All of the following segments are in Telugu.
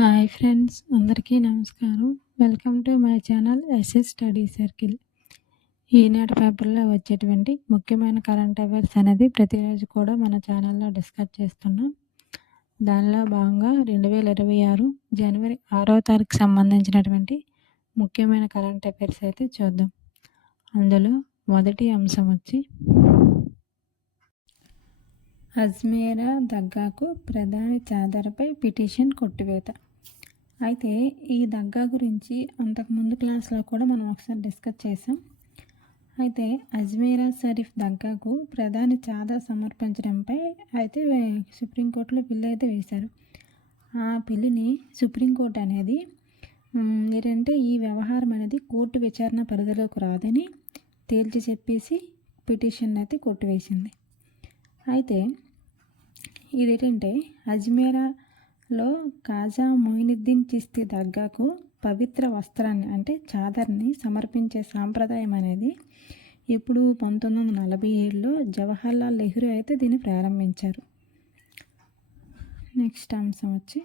హాయ్ ఫ్రెండ్స్, అందరికీ నమస్కారం. Welcome to my channel S S study circle. ఈనాటి పేపర్లో వచ్చేటువంటి ముఖ్యమైన కరెంట్ అఫైర్స్ అనేది ప్రతిరోజు కూడా మన ఛానల్లో డిస్కస్ చేస్తున్నాం. దానిలో భాగంగా 2026 జనవరి 6వ తారీఖు సంబంధించినటువంటి ముఖ్యమైన కరెంట్ అఫైర్స్ అయితే చూద్దాం. అందులో మొదటి అంశం వచ్చి అజ్మీరా దర్గాకు ప్రధాని చాదర్పై పిటిషన్ కొట్టివేత. అయితే ఈ దర్గా గురించి అంతకుముందు క్లాస్లో కూడా మనం ఒకసారి డిస్కస్ చేసాం. అయితే అజ్మీరా షరీఫ్ దర్గాకు ప్రధాని చాదర్ సమర్పించడంపై అయితే సుప్రీంకోర్టులో బిల్లు అయితే వేశారు. ఆ బిల్లుని సుప్రీంకోర్టు అనేది ఏంటంటే ఈ వ్యవహారం అనేది కోర్టు విచారణ పరిధిలోకి రాదని తేల్చి చెప్పేసి పిటిషన్ అయితే కొట్టివేసింది. అయితే ఇదేంటంటే అజ్మీరాలో ఖాజా మొయినుద్దీన్ చిస్తీ దర్గాకు పవిత్ర వస్త్రాన్ని అంటే చాదర్ని సమర్పించే సాంప్రదాయం అనేది ఇప్పుడు 1947లో జవహర్లాల్ నెహ్రూ అయితే దీన్ని ప్రారంభించారు. నెక్స్ట్ అంశం వచ్చి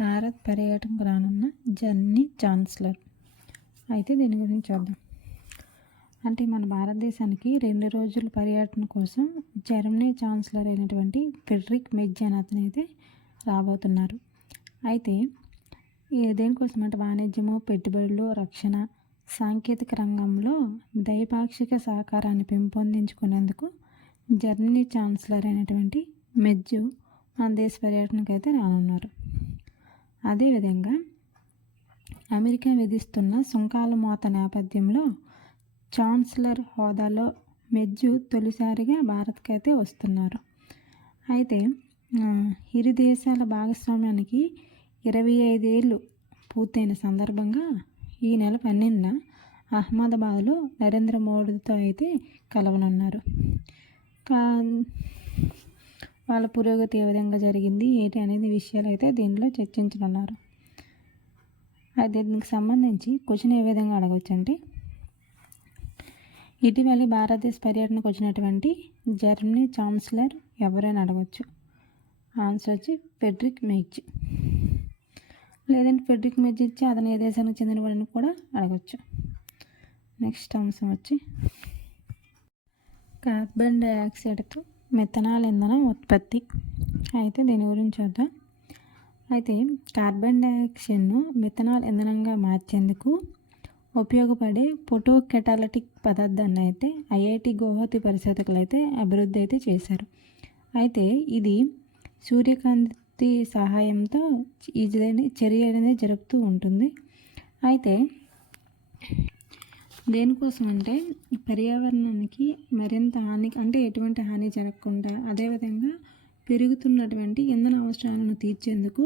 భారత్ పర్యటనకు రానున్న జర్మనీ ఛాన్సలర్. అయితే దీని గురించి చూద్దాం. అంటే మన భారతదేశానికి 2 రోజుల పర్యటన కోసం జర్మనీ ఛాన్సలర్ అయినటువంటి ఫ్రెడరిక్ మెర్జ్ అని అతను అయితే రాబోతున్నారు. అయితే దేనికోసం అంటే వాణిజ్యము, పెట్టుబడులు, రక్షణ, సాంకేతిక రంగంలో ద్వైపాక్షిక సహకారాన్ని పెంపొందించుకునేందుకు జర్మనీ ఛాన్సలర్ అయినటువంటి మెర్జ్ మన దేశ పర్యటనకు అయితే రానున్నారు. అదేవిధంగా అమెరికా విధిస్తున్న సుంకాల మోత నేపథ్యంలో ఛాన్సలర్ హోదాలో మెర్జ్ తొలిసారిగా భారత్కి అయితే వస్తున్నారు. అయితే ఇరు దేశాల భాగస్వామ్యానికి 25 ఏళ్ళు పూర్తయిన సందర్భంగా ఈ నెల 12న అహ్మదాబాద్లో నరేంద్ర మోడీతో అయితే కలవనున్నారు. వాళ్ళ పురోగతి ఏ విధంగా జరిగింది ఏంటి అనేది విషయాలు అయితే దీనిలో చర్చించనున్నారు. అయితే దీనికి సంబంధించి క్వశ్చన్ ఏ విధంగా అడగవచ్చు అంటే, ఇటీవల భారతదేశ పర్యటనకు వచ్చినటువంటి జర్మనీ ఛాన్సలర్ ఎవరైనా అడగవచ్చు. ఆన్సర్ వచ్చి ఫ్రెడరిక్ మెర్జ్. లేదంటే ఫ్రెడరిక్ మెర్జ్ ఇచ్చి అతను ఏ దేశానికి చెందినవాడని కూడా అడగచ్చు. నెక్స్ట్ అంశం వచ్చి కార్బన్ డైఆక్సైడ్తో మిథనాల్ ఇంధనం ఉత్పత్తి. అయితే దీని గురించి చూద్దాం. అయితే కార్బన్ డైఆక్సైడ్ను మిథనాల్ ఇంధనంగా మార్చేందుకు ఉపయోగపడే ఫోటోకెటాలిటిక్ పదార్థాన్ని అయితే ఐఐటి గువాహతి పరిశోధకులు అయితే అభివృద్ధి అయితే చేశారు. అయితే ఇది సూర్యకాంతి సహాయంతో ఈ చర్య అనేది జరుపుతూ ఉంటుంది. అయితే దేనికోసం అంటే పర్యావరణానికి మరింత హాని అంటే ఎటువంటి హాని జరగకుండా అదేవిధంగా పెరుగుతున్నటువంటి ఇంధన అవసరాలను తీర్చేందుకు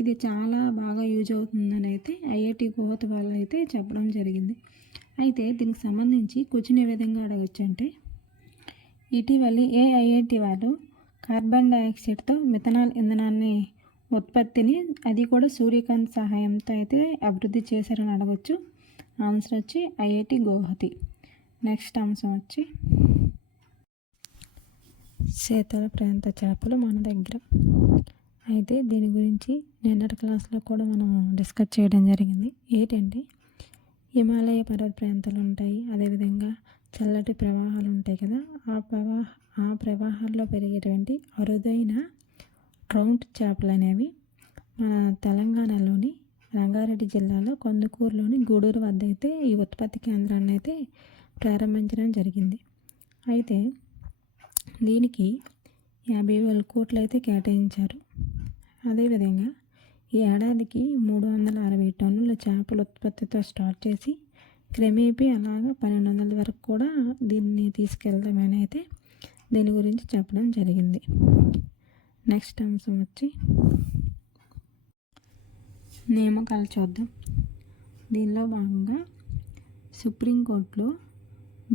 ఇది చాలా బాగా యూజ్ అవుతుందని అయితే ఐఐటి గువాహతి వాళ్ళు అయితే చెప్పడం జరిగింది. అయితే దీనికి సంబంధించి క్వశ్చన్ ఏ విధంగా అడగచ్చు అంటే, ఇటీవలి ఐఐటి వాళ్ళు కార్బన్ డైఆక్సైడ్తో మిథనాల్ ఇంధనాన్ని ఉత్పత్తిని అది కూడా సూర్యకాంతి సహాయంతో అయితే అభివృద్ధి చేశారని అడగచ్చు. ఆన్సర్ వచ్చి ఐఐటి గువాహతి. నెక్స్ట్ అంశం వచ్చి శీతల ప్రాంత చేపలు మన దగ్గర. అయితే దీని గురించి నిన్నటి క్లాస్లో కూడా మనం డిస్కస్ చేయడం జరిగింది. ఏంటంటే హిమాలయ పర్వత ప్రాంతాలు ఉంటాయి, అదేవిధంగా చల్లటి ప్రవాహాలు ఉంటాయి కదా, ఆ ప్రవాహాల్లో పెరిగేటువంటి అరుదైన ట్రౌట్ చేపలు అనేవి మన తెలంగాణలోని రంగారెడ్డి జిల్లాలో కొందుకూరులోని గూడూరు వద్ద అయితే ఈ ఉత్పత్తి కేంద్రాన్ని అయితే ప్రారంభించడం జరిగింది. అయితే దీనికి 50,000 కోట్లు అయితే కేటాయించారు. అదేవిధంగా ఈ ఏడాదికి 360 టన్నుల చేపల ఉత్పత్తితో స్టార్ట్ చేసి క్రమేపీ అలాగా 1200 వరకు కూడా దీన్ని తీసుకెళ్దామని అయితే దీని గురించి చెప్పడం జరిగింది. నెక్స్ట్ అంశం వచ్చి నియామకాలు చూద్దాం. దీనిలో భాగంగా సుప్రీంకోర్టులో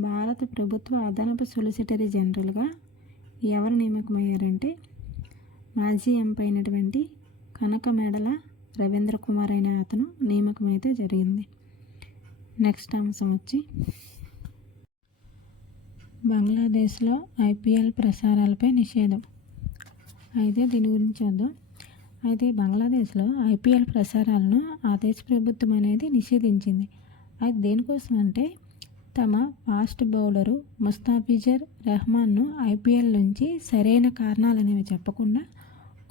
భారత ప్రభుత్వ అదనపు సొలిసిటరీ జనరల్గా ఎవరు నియామకమయ్యారంటే మాజీ ఎంపీ అయినటువంటి కనకమేడల రవీంద్ర కుమార్ అయిన అతను నియామకం అయితే జరిగింది. నెక్స్ట్ అంశం వచ్చి బంగ్లాదేశ్లో ఐపీఎల్ ప్రసారాలపై నిషేధం. అయితే దీని గురించి చూద్దాం. అయితే బంగ్లాదేశ్లో ఐపీఎల్ ప్రసారాలను ఆ దేశ ప్రభుత్వం అనేది నిషేధించింది. అయితే దేనికోసం అంటే తమ ఫాస్ట్ బౌలరు ముస్తాఫిజర్ రెహమాన్ను ఐపీఎల్ నుంచి సరైన కారణాలు అనేవి చెప్పకుండా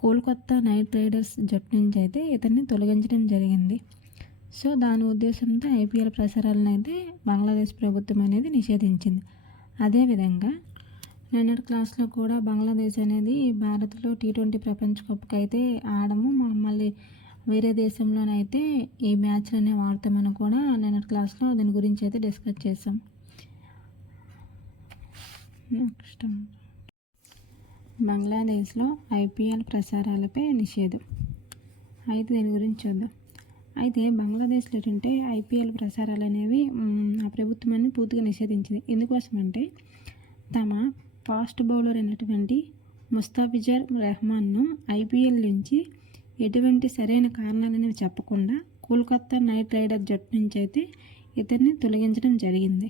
కోల్కతా నైట్ రైడర్స్ జట్టు నుంచి అయితే ఇతన్ని తొలగించడం జరిగింది. సో దాని ఉద్దేశంతో ఐపీఎల్ ప్రసారాలను అయితే బంగ్లాదేశ్ ప్రభుత్వం అనేది నిషేధించింది. అదేవిధంగా నిన్నటి క్లాస్లో కూడా బంగ్లాదేశ్ అనేది భారత్లో T20 ప్రపంచ కప్కి అయితే ఆడము, మళ్ళీ వేరే దేశంలోనైతే ఈ మ్యాచ్లు అనేవి ఆడతామని కూడా నిన్నటి క్లాస్లో దీని గురించి అయితే డిస్కస్ చేసాం. నెక్స్ట్ బంగ్లాదేశ్లో ఐపీఎల్ ప్రసారాలపై నిషేధం. అయితే దీని గురించి చూద్దాం. అయితే బంగ్లాదేశ్లో ఏంటంటే ఐపీఎల్ ప్రసారాలు అనేవి ఆ ప్రభుత్వాన్ని పూర్తిగా నిషేధించింది. ఎందుకోసమంటే తమ ఫాస్ట్ బౌలర్ అయినటువంటి ముస్తాఫిజర్ రెహమాన్ను ఐపీఎల్ నుంచి ఎటువంటి సరైన కారణాలు అనేవి చెప్పకుండా కోల్కతా నైట్ రైడర్ జట్టు నుంచి అయితే ఇతన్ని తొలగించడం జరిగింది.